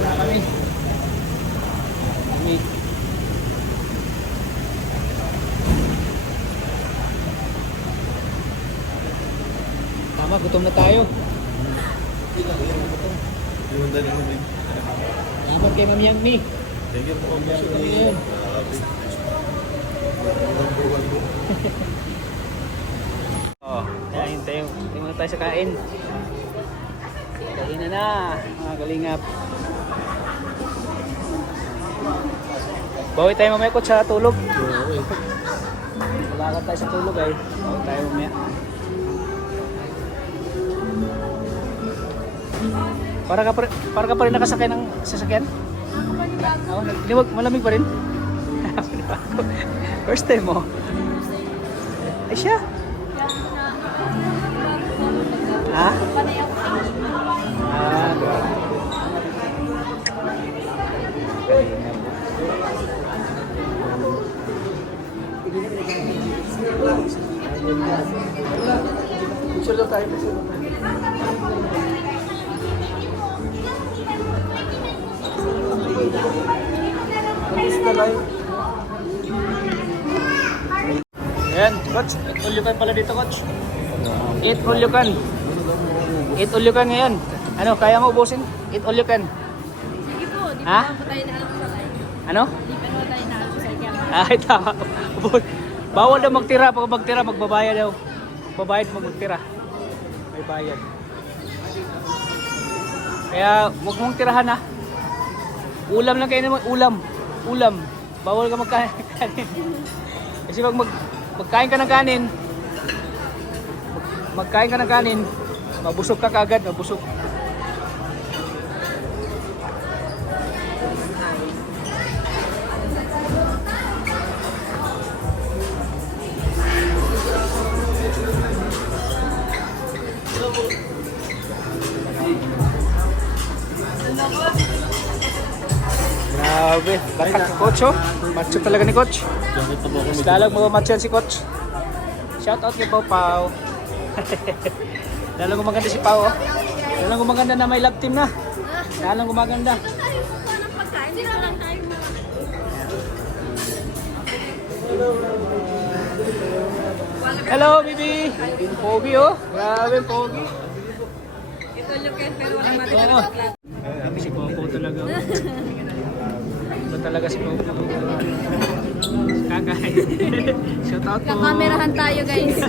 na kami. Tama, gutom na tayo. Salamat kay Ma'am Yang Mi. Thank you po. Ayan. Oh, hintay muna tayo sa kain. Kain na mga kalingap. Bawi tayo mamaya ko sa tulog. Malakad tayo sa tulog ay. Bawi tayo mamaya. Para ka pa rin nakasakay ng sasakyan? Oo, malamig pa rin. First time mo? Ay siya? Ha? Picture daw tayo. Ayan, coach. 8 ulyukan pala dito, coach. 8 ulyukan. 8 ulyukan ngayon. Ano, kaya mo ubusin? 8 ulyukan. Sige po, di Ha? pa tayo na alam sa live. Ano? Di pa tayo na alam sa live. Ay, tama. Bawal daw magtira. Pag magtira, magbabayad daw. Magbabayad mo magtira. May bayad. Kaya, huwag mong tirahan ha. Ulam lang kayo naman. Ulam. Bawal ka magkain. Kasi pag magkain ka ng kanin, mabusog ka kaagad. Mabusog. Grabe, lakas si Coach oh. Macho talaga ni Coach. Dalag mo macho si Coach. Shout out kay Pau Pau. Dalang gumaganda si Pau oh. Dalang gumaganda na may love team na. Dalang gumaganda. Tayo po ng pagkain, dito lang tayo. Hello, baby. Pogi oh. Grabe, pogi. Ito yung pero walang Oo. matulog. Si Popo talaga. Ito talaga si Popo. Kakain. Shout out po. Kakamerahan tayo guys.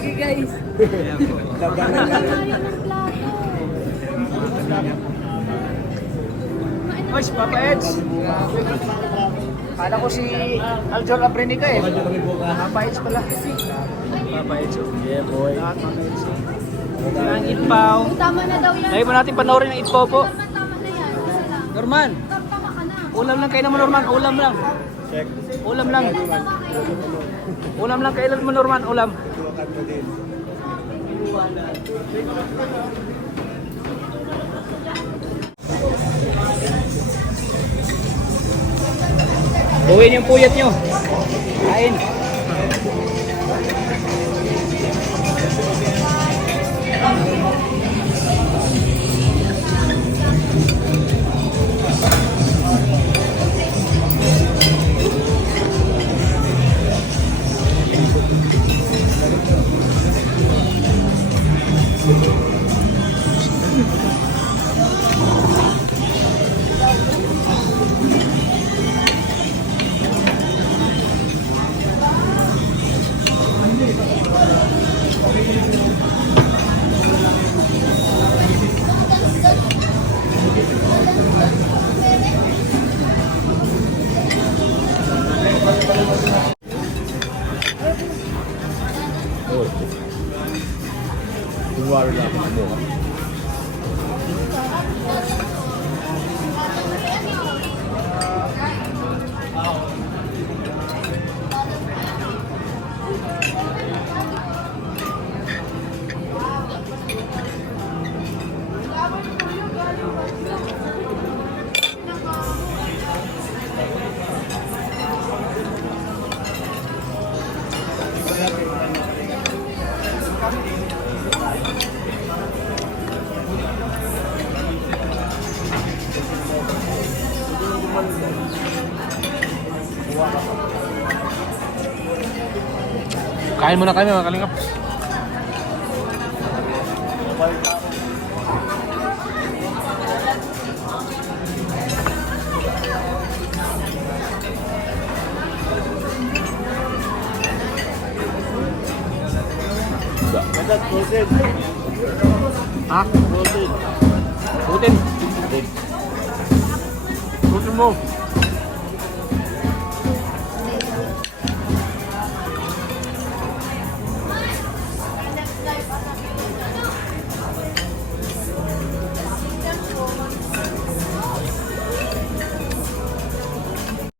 Sige guys. Ayan po. Oy, si Papa Eds. Kala ko si Aljor Abrinica eh. Papa Eds pala. Papa Eds. Yeah, boy. Ang Itpaw. Tama na daw yan. Lagi mo natin panoorin ang Itpaw po. Tama na yan. Norman. Tama ka na. Ulam lang kayo naman Norman. Ulam lang. Check. Ulam lang. Ulam lang kailan mo Norman. Ulam. Buuin yung puyat nyo. Kain. Kain muna kami mga kalingap. Ha? Putin. Putin mo.